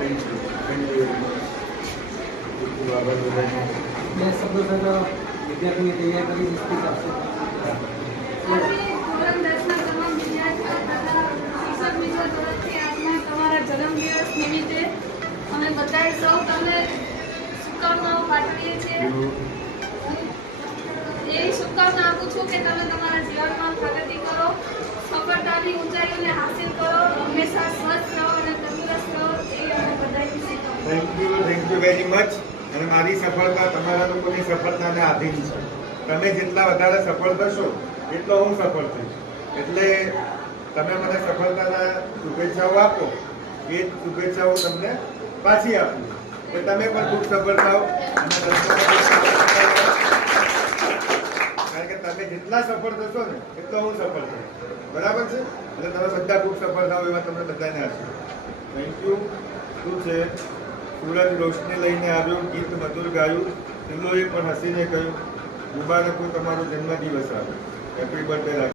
Thank you very much. ખૂબ ખૂબ આભાર બધાનો. બે શબ્દો સર વિદ્યાર્થીની તૈયાર કરી સ્પીચ આપશે. આજે ધોરણ 10ના તમામ વિદ્યાર્થીઓ તથા શિક્ષક મિત્રો તરફથી આજના તમારા જન્મદિવસ નિમિત્તે અમે બધાએ સૌ તમને શુભકામનાઓ પાઠવીએ છીએ. એવી શુભકામના આપું છું કે તમે તમારા જીવનમાં પ્રગતિ કરો, સફળતાની ઊંચાઈઓને હાંસિલ કરો, હંમેશા સ્વસ્થ રહો અને તંદુરસ્ત રહો એવી અમે બધાની શુભકામના. Thank you very much. અને મારી સફળતા તમારા લોકોની સફળતાને આધીન છે. તમે જેટલા વધારે સફળ થશો એટલો હું સફળ થઈશ. એટલે તમે મને સફળતાના શુભેચ્છાઓ આપો, એ શુભેચ્છાઓ તમને પાછી આપું કે તમે પણ ખૂબ સફળ થાઓ. અને કારણ કે તમે જેટલા સફળ થશો ને એટલો હું સફળ થઈશ. બરાબર છે? એટલે તમે બધા ખૂબ સફળ થાઓ એવા તમને બધાને આશીર્વાદ. Thank you. શું છે, સૂરજ રોશની લઈને આવ્યો, ગીત મધુર ગાયું, સિલ્લોએ પણ હસીને કહ્યું, મુબારક હો તમારો જન્મદિવસ આવ્યો. Happy birthday.